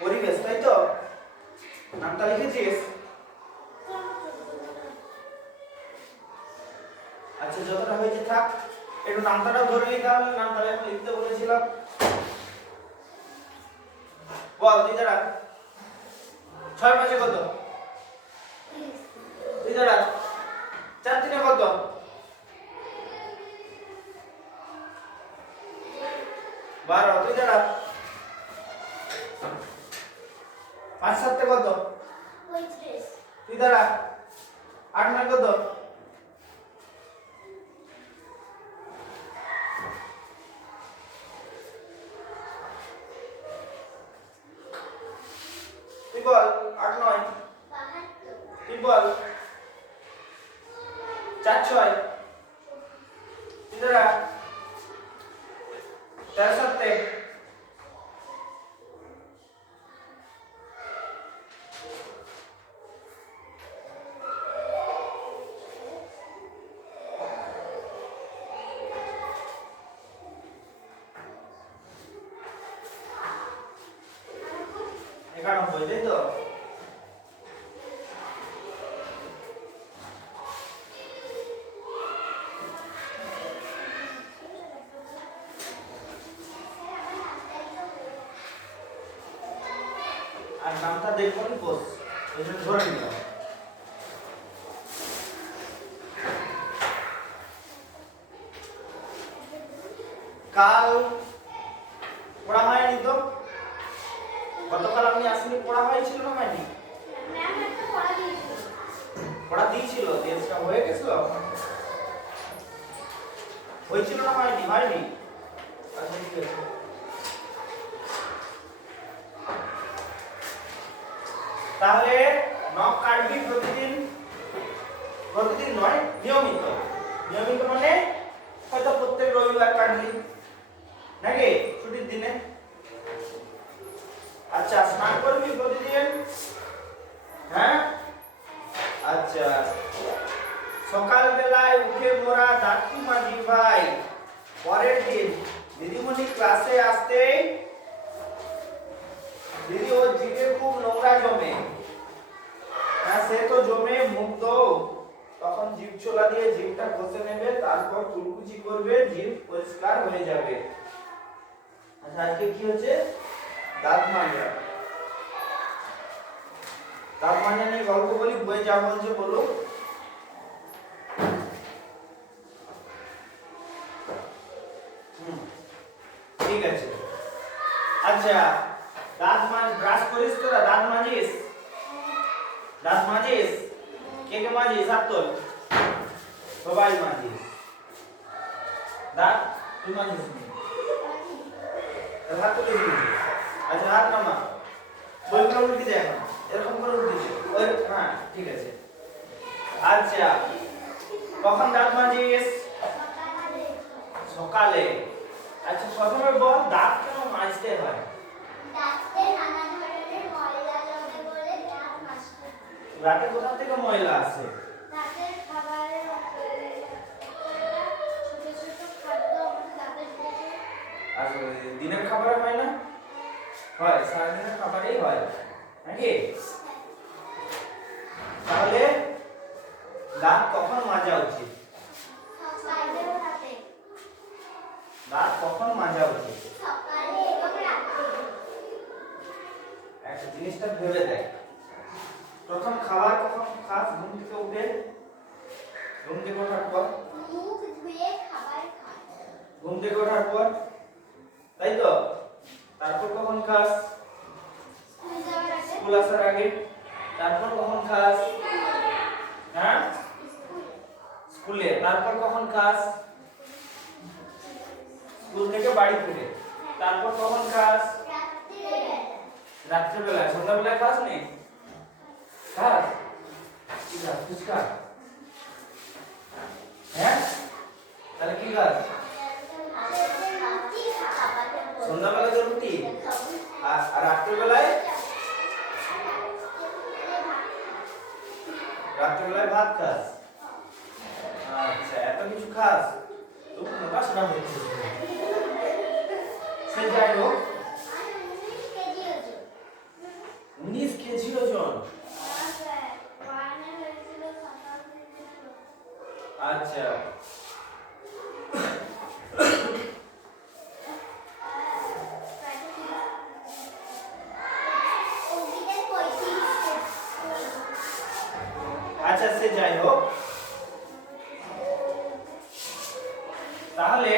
পরিবেশ, তাই তো? নামটা লিখেছিস? আচ্ছা যতটা হয়েছে থাক, একটু নামটাও ধরে তাহলে, নামটা এখন লিখতে বলেছিলাম। বল, তুই দাঁড়া। ছয় পাঁচে কত? তুই দাঁড়া। চার তিনে কত? বারো, তুই দাঁড়া। পাঁচ সাতে কত? তুই দাঁড়া। আট নয় কত? তুই বল আট নয়। তুই বল। চার ছয়। তুই দাঁড়া। তেরো সাতে একানব্বই তাই তো আর নামটা দেখব নি বস এই জন্য ধরে নিলাম কাল পড়া হয়নি তো? গতকাল আপনি আসেনি পড়া হয়েছিল না হয়নি পড়া দিয়েছিল। টেস্টটা হয়ে গেছিল? হয়েছিল না হয়নি হয়নি? আচ্ছা ঠিক আছে। তাহলে নখ কাটবি প্রতিদিন? প্রতিদিন নয় নিয়মিত। নিয়মিত মানে হয়তো প্রত্যেক রবিবার কাটলি নাকি? ছুটির দিনে? আচ্ছা স্নান করবি প্রতিদিন? হ্যাঁ? আচ্ছা। সকালবেলায় উঠে মোরা দাঁতু মাঝি ভাই। পরের দিন দিদিমণি ক্লাসে আসতেই দিদি ও জিভে খুব নোংরা জমে। হ্যাঁ সে তো জমে মুগ্ধ। তখন জিভ ছোলা দিয়ে জিভটা ঘষে নেবে, তারপর কুলকুচি করবে, জিভ পরিষ্কার হয়ে যাবে। আচ্ছা আজকে কি হচ্ছে? দাঁত মাজা দাঁত মাজা নিয়ে গল্প বলি বই যা বলছে বলো। ঠিক আছে। আচ্ছা দাঁত মাজ ব্রাশ করিস তোরা? দাঁত মাজিস দাঁত মাজিস কে কে মাজিস হাত তোল সবাই মাজিস দাঁত তুই মাজিস নি? হাত? আচ্ছা হাত নামা বইগুলো উল্টি দে এখন এরকম করে উল্টি হ্যাঁ ঠিক আছে আচ্ছা কখন দাঁত সকালে আচ্ছা প্রথমে বল দাঁত কেন মাজতে হয় দাঁতে কোথা থেকে ময়লা আসে দিনের খাবারে হয় না? হয় সারাদিনের খাবারেই হয় নাকি? তাহলে দাঁত কখন মাজা উচিত? দাঁত কখন মাজা উচিত? একটা জিনিসটা ভেবে দেখ। প্রথম খাবার কখন খাস? ঘুম থেকে উঠে? ঘুম থেকে ওঠার পর? মুখ ধুয়ে খাবার খায় ঘুম থেকে ওঠার পর? তাই তো? তারপর কখন খাস স্কুল আসার আগে? তারপর কখন খাস হ্যাঁ? স্কুলে। তারপর কখন খাস স্কুল থেকে বাড়ি ফিরে। তারপর কখন খাস রাত্রিবেলা। রাত্রেবেলায় সন্ধ্যাবেলায় খাস নি খাস কি খাস ফুচকা? হ্যাঁ? তাহলে কি খাস সন্ধ্যাবেলা তো রুটি আর রাত্রেবেলায়? রাত্রেবেলায় ভাত খাস? আচ্ছা এত কিছু খাস? তবু মোটা হচ্ছে সে যাই হোক আচ্ছা অভিদের পঁয়ত্রিশ আচ্ছা সে যাই হোক তাহলে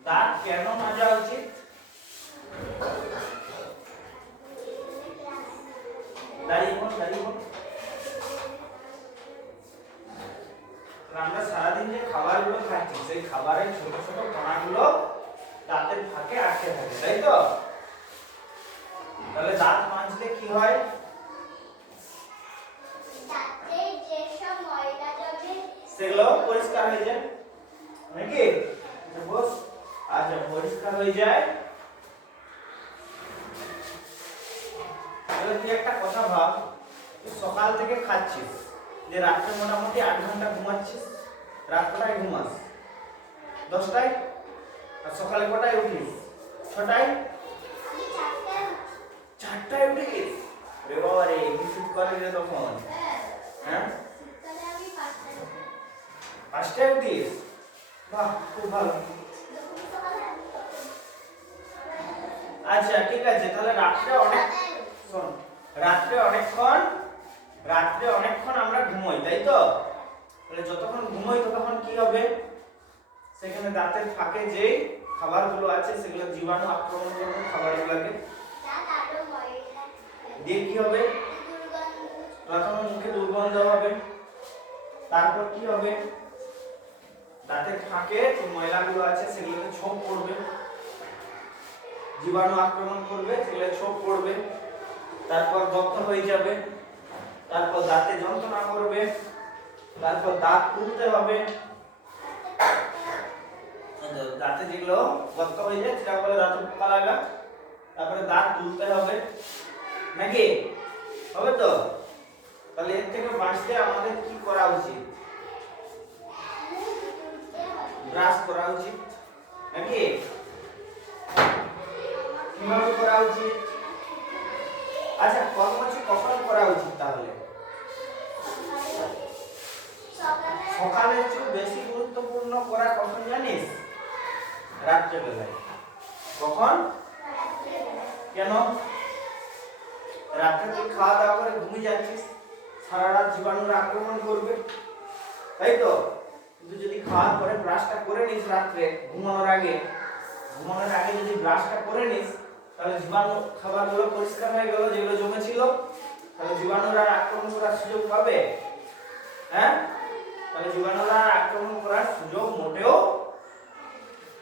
দাঁত কেন মাজা উচিত দাঁড়িয়ে পড় দাঁড়িয়ে পড় তাহলে আমরা সারাদিন যে খাবারগুলো খাচ্ছি সেই খাবারের ছোট ছোট কণাগুলো দাঁতের ফাঁকে আটকে থাকে তাই তো? তাহলে দাঁত মাজলে কি হয়? সেগুলো পরিষ্কার হয়ে যায় নাকি বস আচ্ছা পরিষ্কার হয়ে যায়। এবার তুই একটা কথা ভাব তুই সকাল থেকে খাচ্ছিস যে রাত্রে মোটামুটি আট ঘণ্টা ঘুমাচ্ছিস? রাত কটায় ঘুমাস দশটায় আর সকালে কটায় উঠিস? ছটায়? চারটায় উঠিস? রে বাবা কি করে তখন। হ্যাঁ? পাঁচটায় উঠিস? বাহ, খুব ভালো। আচ্ছা ঠিক আছে, তাহলে রাত্রে অনেক শোন, রাত্রে অনেকক্ষণ রাত্রে অনেকক্ষণ আমরা ঘুমোই, তাই তো? তাহলে যতক্ষণ ঘুমোই ততক্ষণ কি হবে? সেখানে দাঁতের ফাঁকে যে খাবারগুলো আছে, সেগুলো জীবাণু আক্রমণ করবে খাবারগুলোকে দিয়ে কি হবে? প্রথমে মুখে দুর্গন্ধ হবে। তারপর কি হবে? দাঁতের ফাঁকে যে ময়লাগুলো আছে, সেগুলোতে ছোপ পড়বে। জীবাণু আক্রমণ করবে, সেগুলো ছোপ পড়বে। তারপর দগ্ধ হয়ে যাবে। তারপর দাঁতে যন্ত্রণা করবে। তারপর দাঁত তুলতে হবে। দাঁতে যেগুলো গর্ত হয়ে যায় সেটা বলে দাঁতে পোকা লাগা। তারপরে দাঁত তুলতে হবে। নাকি? হবে তো? তাহলে এর থেকে বাঁচতে আমাদের কি করা উচিত? ব্রাশ করা উচিত। নাকি? কীভাবে করা উচিত? আচ্ছা কর্মসূচি কখন করা উচিত তাহলে? সকালে সকালে চেয়ে বেশি গুরুত্বপূর্ণ করা কখন জানিস? রাত্রেবেলায়। কখন? কেন? রাত্রে তুই খাওয়া দাওয়া করে ঘুমিয়ে যাচ্ছিস সারা রাত জীবাণুরা আক্রমণ করবে। তাই তো? কিন্তু যদি খাওয়ার পরে ব্রাশটা করে নিস রাত্রে, ঘুমানোর আগে ঘুমানোর আগে যদি ব্রাশটা করে নিস, তাহলে জীবাণু খাবারগুলো পরিষ্কার হয়ে গেল, যেগুলো জমেছিল, তাহলে জীবাণুরা আক্রমণ করার সুযোগ পাবে। হ্যাঁ? তাহলে জীবাণুরা আক্রমণ করার সুযোগ মোটেও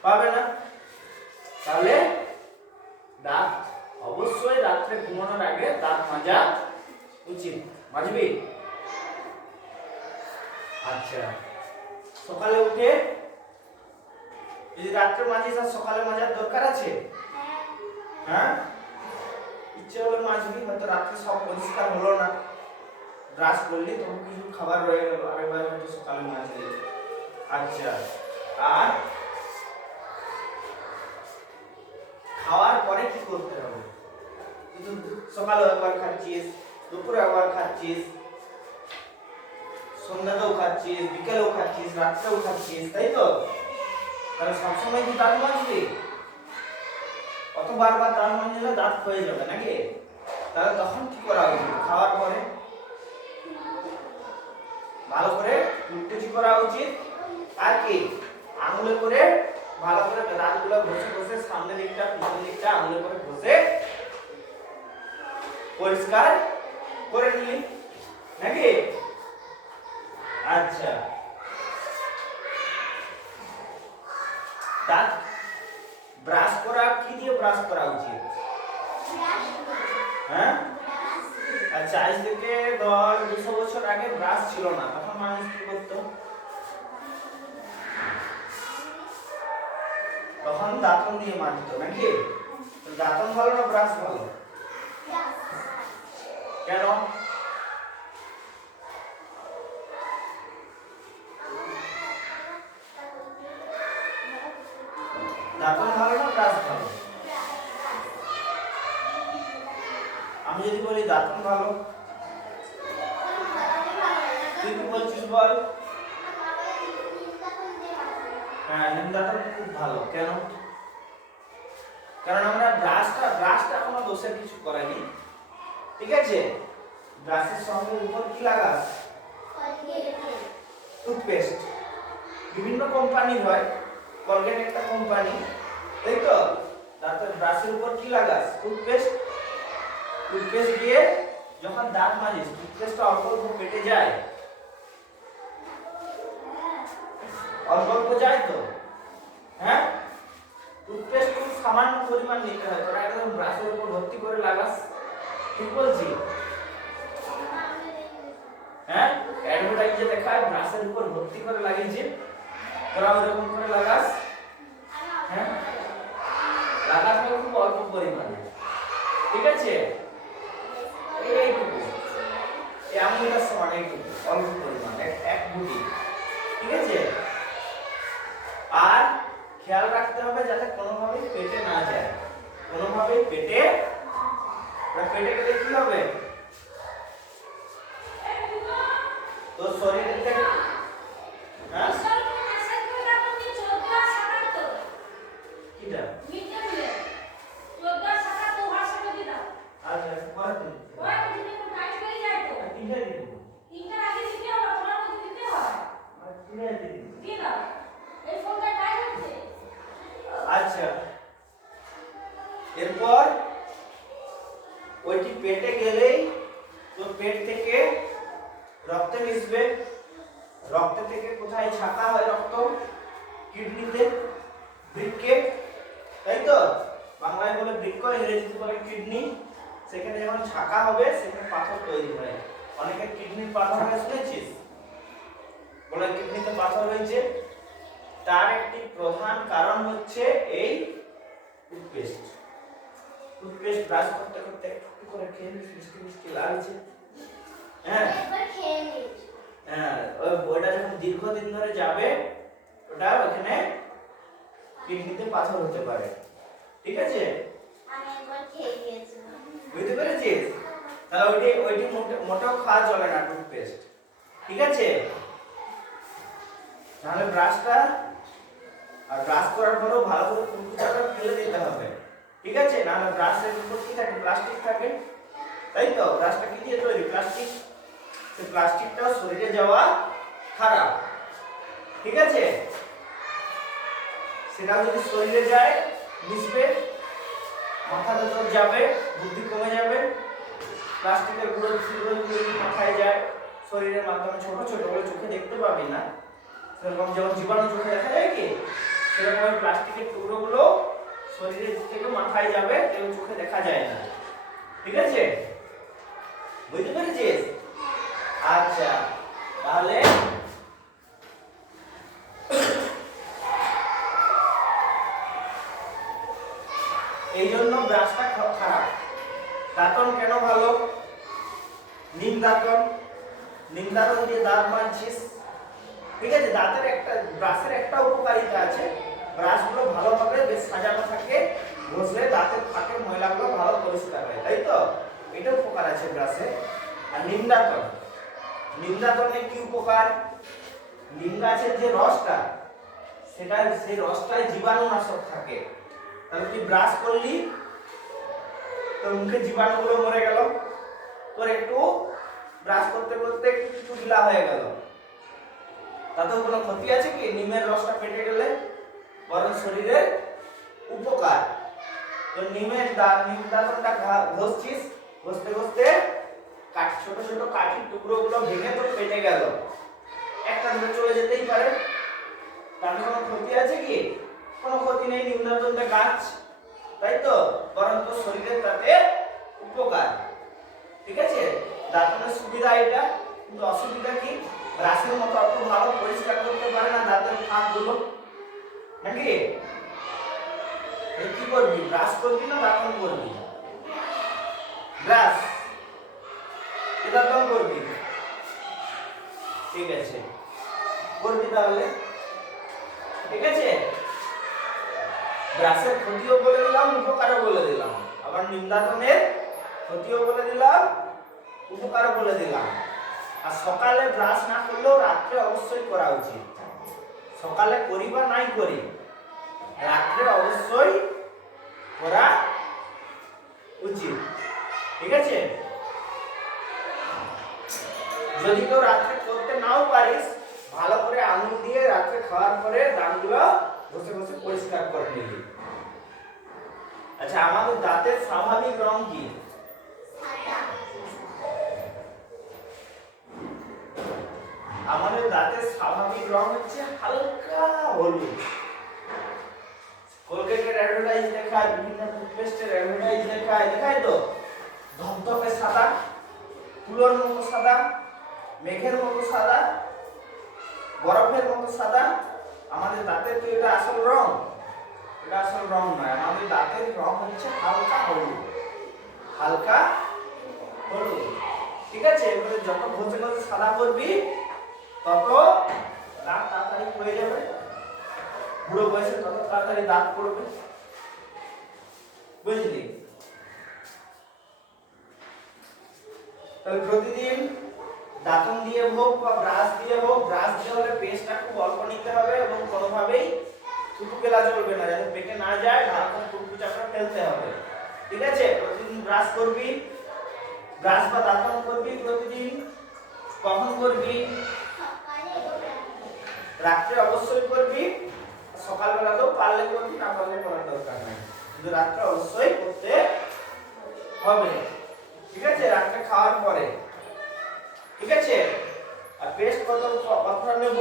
পাবে না। তাহলে দাঁত অবশ্যই রাত্রে ঘুমানোর আগে দাঁত মাজা উচিত। মাজবি? আচ্ছা। সকালে উঠে যদি রাত্রে মাজিস আর সকালে মাজার দরকার আছে? হ্যাঁ? ইচ্ছে হলে মাজবি হয়তো রাত্রে সব পরিষ্কার হলো না। ব্রাশ করলে, তখন কিছু খাবার রয়ে গেল। আরেকবার হয়তো সকালে মাজলি আচ্ছা আর? খাওয়ার পরে কি করতে হবে? সকালে একবার খাচ্ছিস, দুপুরে একবার খাচ্ছিস, সন্ধ্যাতেও খাচ্ছিস, বিকেলেও খাচ্ছিস, রাত্রেও খাচ্ছিস, তাই তো? তাহলে সবসময় কি দাঁত মাজবি? অত বারবার দাঁত মাজলে দাঁত হয়ে যাবে নাকি? তাহলে তখন কি করা উচিত? খাওয়ার পরে ভালো করে টুকটুচি করা উচিত। আর কি? আঙুলে করে ভালো করে দাঁতগুলো ঘষে ঘষে সামনের দিকটা পিছনের দিকটা আঙুলে করে ঘষে পরিষ্কার করে নিলি নাকি? আচ্ছা। দাঁত ব্রাশ করা কি দিয়ে ব্রাশ করা উচিত? হ্যাঁ? আচ্ছা আজ থেকে ধর দুশো বছর আগে ব্রাশ ছিল না তখন মানুষ কি করতো? তখন দাঁতন দিয়ে মাজতো নাকি? দাঁতন ভালো না ব্রাশ ভালো? কেন? দাঁতন ভালো। তুই কি বলছিস বল? হ্যাঁ নিমদাটা খুব ভালো। কেন? কারণ আমরা ব্রাশটা ব্রাশটা কোনো দোষের কিছু করাইনি ঠিক আছে? ব্রাশের সঙ্গে উপর কি লাগাস? টুথপেস্ট বিভিন্ন কোম্পানির হয়। কলগেট একটা কোম্পানি তাই তো? তারপর ব্রাশের উপর কি লাগাস? টুথপেস্ট টুথপেস্ট দিয়ে যখন দাঁত মাজিস টুথপেস্টটা অল্প অল্প পেটে যায়। অল্প অল্প যায় তো? হ্যাঁ? টুথপেস্ট খুব সামান্য পরিমাণ নিতে হয়। তোরা একদম ব্রাশের উপর ভর্তি করে লাগাস। ঠিক বলছি? হ্যাঁ? অ্যাডভার্টাইজে দেখায় ব্রাশের উপর ভর্তি করে লাগিয়েছে। তোরা ওরকম করে লাগাস। হ্যাঁ? লাগাস মানে খুব অল্প পরিমাণে। ঠিক আছে? এই আঙুলটার সমান এইটুকু অল্প পরিমাণ এক এক গুটি ঠিক আছে আর খেয়াল রাখতে হবে যাতে কোনোভাবেই পেটে না যায় কোনোভাবেই পেটে ওটা পেটে গেলে কি হবে তোর শরীরের থেকে হ্যাঁ কিটা আচ্ছা পরে দিন কিটা দিন আর কিটা দিন আচ্ছা এরপর ওইটি পেটে গেলেই তো পেট থেকে রক্তে মিশবে রক্ত থেকে কোথায় ছাকা হয় রক্ত কিডনিতে বৃক্কে তাই তো বাংলায় বলে বৃক্ক ইংরেজিতে বলে কিডনি সেখানে যখন ছাকা হবে সেখানে পাথর তৈরি হয় অনেকের কিডনির পাথর হয় শুনেছিস বলে কিডনিতে পাথর হয়েছে তার একটি প্রধান কারণ হচ্ছে এই টুথপেস্ট টুথপেস্ট ব্রাশ করতে করতে একটু করে খেয়ে নিস, মিষ্টি মিষ্টি লাগছে হ্যাঁ। হ্যাঁ ওই বইটা যখন দীর্ঘদিন ধরে যাবে ওটা ওখানে কিডনিতে পাথর হতে পারে। ঠিক আছে? বুঝতে পেরেছিস? তাহলে ওইটি ওইটি মোটেও খাওয়া চলে না টুথপেস্ট। ঠিক আছে? তাহলে ব্রাশটা আর ব্রাশ করার পরেও ভালো করে কুকুরটাটা ফেলে দিতে হবে। ঠিক আছে? নাহলে ব্রাশের উপর কি থাকে? প্লাস্টিক থাকে। তাই তো ব্রাশটা কি দিয়ে তৈরি? প্লাস্টিক সেই প্লাস্টিকটাও শরীরে যাওয়া খারাপ। ঠিক আছে? সেটাও যদি শরীরে যায়, মিশবে মাথাতে তোর যাবে, বুদ্ধি কমে যাবে প্লাস্টিকের গুঁড়ো ছিদ্র যদি মাথায় যায়, শরীরের মাধ্যমে ছোট ছোট বলে চোখে দেখতে পাবি না। সেরকম যেমন জীবাণু চোখে দেখা যায় কি? সেরকম প্লাস্টিকের টুকরোগুলো শরীরের থেকে মাথায় যাবে, কেউ চোখে দেখা যায় না। ঠিক আছে? বুঝতে পেরেছিস? আচ্ছা তাহলে এই জন্য ব্রাশটা খারাপ। দাঁতন কেন ভালো? নিম দাঁতন। নিম দাঁতন দিয়ে দাঁত মাজছিস ঠিক আছে, দাঁতের একটা, ব্রাশের একটা উপকারিতা আছে। ব্রাশগুলো ভালোভাবে বেশ সাজানো থাকে। ঘষলে দাঁতের ফাঁকের ময়লাগুলো ভালো পরিষ্কার হয়, তাই তো? এটা উপকার আছে ব্রাশে আর নিম দাঁতন নিম দাঁতনে কি উপকার? নিম গাছের যে রসটা সেটা সেই রসটায় জীবাণুনাশক থাকে। তাহলে তুই ব্রাশ করলি তোর মুখে জীবাণুগুলো মরে গেল। তোর একটু ব্রাশ করতে করতে একটু ঢিলা হয়ে গেল। তাতেও কোনো ক্ষতি আছে কি? নিমের রসটা পেটে গেলে বরং শরীরের উপকার। তো নিমের দা নিম দাঁতনটা ঘষছিস ঘষতে ঘষতে কাঠ ছোট ছোট কাঠির টুকরোগুলো ভেঙে তোর পেটে গেল। একটা ধরে চলে যেতেই পারে। তার কোনো ক্ষতি আছে কি? কোনো ক্ষতি নেই নিম্নতনটা গাছ, তাই তো? বরং তোর শরীরের তাতে উপকার। ঠিক আছে? দাঁতের সুবিধা এটা, কিন্তু অসুবিধা কি? ব্রাশের মতো অত ভালো পরিষ্কার করতে পারে না দাঁতের ফাঁকগুলো। নাকি? কি করবি? ব্রাশ করবি না দাঁতন করবি? ব্রাশ কি দাঁতন করবি। ঠিক আছে। করবি তাহলে। ঠিক আছে? ব্রাশের ক্ষতিও বলে দিলাম, উপকারও বলে দিলাম। আবার নিন্দাতনের ক্ষতিও বলে দিলাম, উপকারও বলে দিলাম। আর সকালে ব্রাশ না করলেও রাত্রে অবশ্যই করা উচিত। সকালে করি বা নাই করি, রাত্রে অবশ্যই করা উচিত। ঠিক আছে? যদি কেউ রাত্রে করতে নাও পারিস, ভালো করে আঙুল দিয়ে রাত্রে খাওয়ার পরে দাঁতগুলো ঘষে ঘষে পরিষ্কার করে নিবি। আচ্ছা আমাদের দাঁতের স্বাভাবিক রং কি? আমাদের দাঁতের স্বাভাবিক রং হচ্ছে হালকা হলুদ। কোলগেটের অ্যাডভার্টাইজ দেখায়, বিভিন্ন টুথপেস্টের অ্যাডভার্টাইজ দেখায় দেখায় তো? ধপধপে সাদা, তুলোর মতো সাদা, মেঘের মতো সাদা, বরফের মতো সাদা। আমাদের দাঁতের তো এটা আসল রং? এটা আসল রং নয়। আমাদের দাঁতের রং হচ্ছে হালকা হলুদ। হালকা হলুদ। ঠিক আছে? এবারে যত ঘষে ঘষে সাদা করবি তত দাঁত তাড়াতাড়ি হয়ে যাবে। বুড়ো বয়সে তত তাড়াতাড়ি দাঁত পড়বে। বুঝলি? তাহলে প্রতিদিন দাঁতন দিয়ে হোক বা ব্রাশ দিয়ে হোক, ব্রাশ দিয়ে হলে পেস্টটা খুব অল্প নিতে হবে এবং কোনোভাবেই থুতু ফেলা চলবে না, যাতে পেটে না যায়, ভালো করে টুকু চাপড়া ফেলতে হবে। ঠিক আছে? প্রতিদিন ব্রাশ করবি, ব্রাশ বা দাঁতন করবি, প্রতিদিন কখন করবি? রাত্রে অবশ্যই করবি সকালবেলাতেও পারলে করবি, না পারলে করার দরকার নাই। কিন্তু রাত্রে অবশ্যই করতে হবে। ঠিক আছে রাত্রে খাওয়ার পরে। ঠিক আছে? আর পেস্ট কত? কতটা নেব?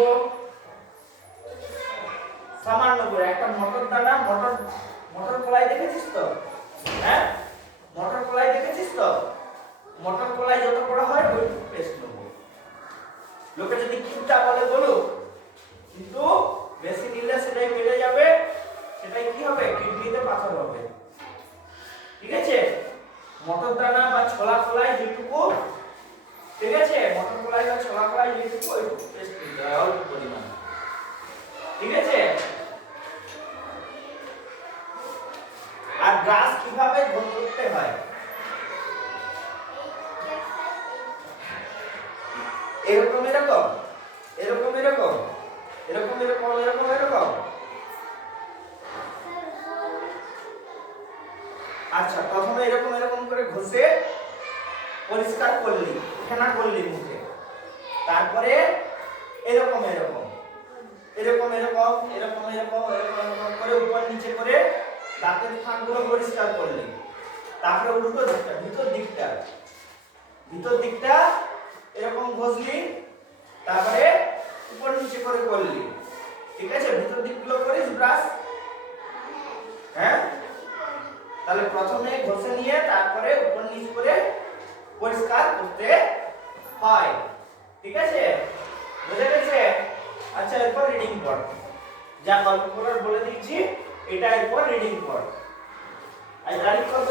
সামান্য করে। একটা মটর দানা, মটর মটর কলাই দেখেছিস তো? হ্যাঁ? মটর কলাই দেখেছিস তো? মটর কলাই যত বড় হয়, ওই পেস্ট নেব। লোকে যদি কিউটা বলে বলুক, কিন্তু বেশি নিলে সেটাই বেড়ে যাবে, সেটাই কি হবে? কিডনিতে পাথর হবে। ঠিক আছে? মটর দানা বা ছোলা কলাই যেটুকু। ঠিক আছে? মটর কলাই বা ছোলা কলাই যেটুকু পেস্ট অল্প পরিমাণ। ঠিক আছে? আর ব্রাশ কীভাবে গোল করতে হয়? এরকম এরকম এরকম এরকম এরকম এরকম এরকম এরকম আচ্ছা প্রথমে এরকম এরকম করে ঘষে পরিষ্কার করলি ফেনা করলি মুখে। তারপরে এরকম এরকম এরকম এরকম এরকম এরকম এরকম এরকম করে উপর নিচে করে দাঁতের ফাঁকগুলো পরিষ্কার করলি। তারপরে উল্টো দিকটা, ভিতর দিকটা ভিতর দিকটা এরকম ঘষলি, তারপরে উপর নিচে করে করলি। ঠিক আছে? ভিতর দিকগুলো করিস ব্রাশ হ্যাঁ? তাহলে প্রথমে ঘষে নিয়ে তারপরে উপর নিচ করে পরিষ্কার করতে হয়। ঠিক আছে? বুঝে গেছে? আচ্ছা এরপর রিডিং পড় যা গল্প করার বলে দিয়েছি এটা এরপর রিডিং পড় আজ তারিখ কত?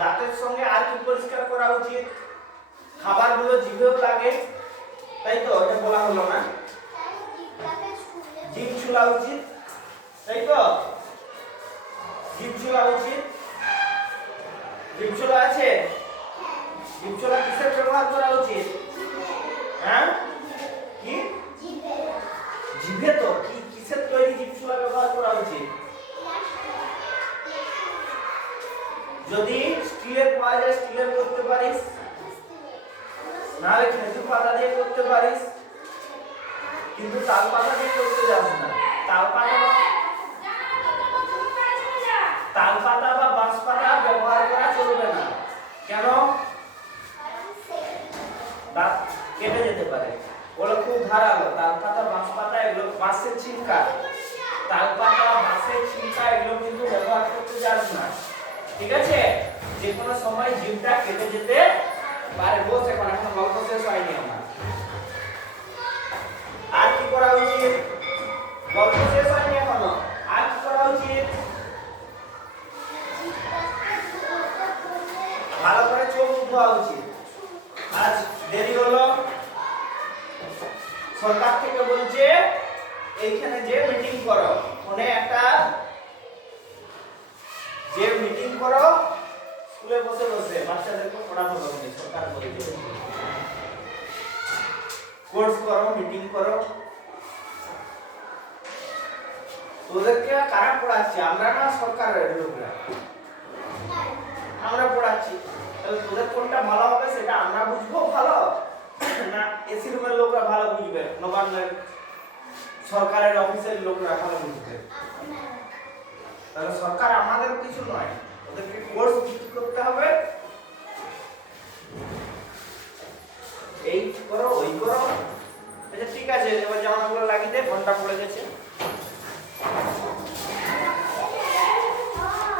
দাঁতের সঙ্গে আর কি পরিষ্কার করা উচিত? খাবারগুলো জিভেও লাগে। তাই তো এটা বলা হলো না? জিভ ছুলা উচিত। তাই তো? জিভ ছুলা উচিত। জিভ ছুলা আছে? জিভ ছুলা কিসের ব্যবহার করা উচিত? হ্যাঁ? কি? জিভে। তো? কি কিসের তৈরি জিভ ছুলা ব্যবহার করা উচিত? যদি স্টিলের পাওয়া যায় স্টিলের করতে পারিস, নাহলে খেজুর পাতা দিয়ে করতে পারিস, কিন্তু তাল পাতা দিয়ে করতে যাস না। তাল পাতা তাল পাতা বা বাঁশ পাতা ব্যবহার করা চলবে না। কেন? দাঁত কেটে যেতে পারে। ওগুলো খুব ধারালো। তাল পাতা, বাঁশ পাতা এগুলো বাঁশের ছিলকা। তাল পাতা, বাঁশের ছিলকা এগুলো কিন্তু ব্যবহার করতে যাস না। ঠিক আছে? যে কোনো সময় জিভটা কেটে যেতে পারে। বস, এখন এখন গল্প শেষ হয়নি আমার। আর কি করা উচিত? গল্প শেষ হয়নি এখনও। আর কি করা উচিত? ভালো করে চোখ ধোয়া উচিত। আজ দেরি হলো। সরকার থেকে বলছে, এইখানে যে মিটিং করো ফোনে একটা যে মিটিং করো। স্কুলে বসে বসে বাচ্চাদেরকে সরকার কোর্স করো, মিটিং করো। তোদেরকে কারা পড়াচ্ছে? আমরা না সরকারের লোকরা আমরা পড়াচ্ছি। তাহলে তোদের কোনটা ভালো হবে সেটা আমরা বুঝব ভালো? না এসি রুমের লোকরা ভালো বুঝবে? নবান্নের সরকারের অফিসের লোকরা ভালো বুঝবে? তাহলে সরকার আমাদের কিছু নয়। করতে হবে। এই করো, ওই করো। আচ্ছা ঠিক আছে, এবার জামাগুলো লাগিয়ে দে, ঘণ্টা পড়ে গেছে।